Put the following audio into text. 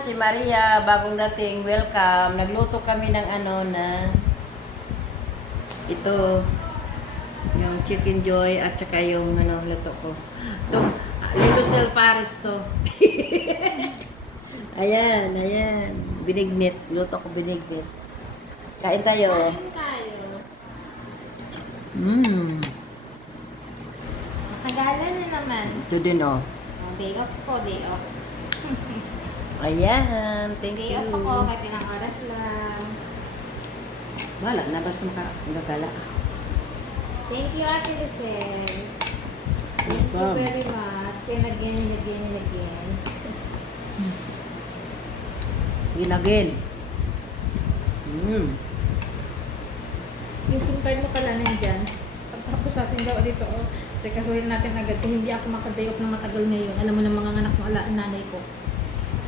si Maria, bagong dating, welcome. Nagluto kami ng ito, yung chicken joy at saka yung luto ko. Ito, Lucille Paris to. Ayan. Binignit. Luto ko binignit. Kain tayo. Kain tayo. Nakagalan na naman. Ito din, oh. Day off ko, day off. Ayan. Thank Day you. off ako, kahit ilang oras lang. Wala na. Basta magagala. Thank you, Ate Lucelle. Thank you Welcome. very much. And again. Again. Yung SIM card mo pala nandyan. Pagtapos natin daw dito, kasi kasuhin natin agad. Kung hindi ako makaday off na matagal ngayon, alam mo na mga anak mo, nanay ko.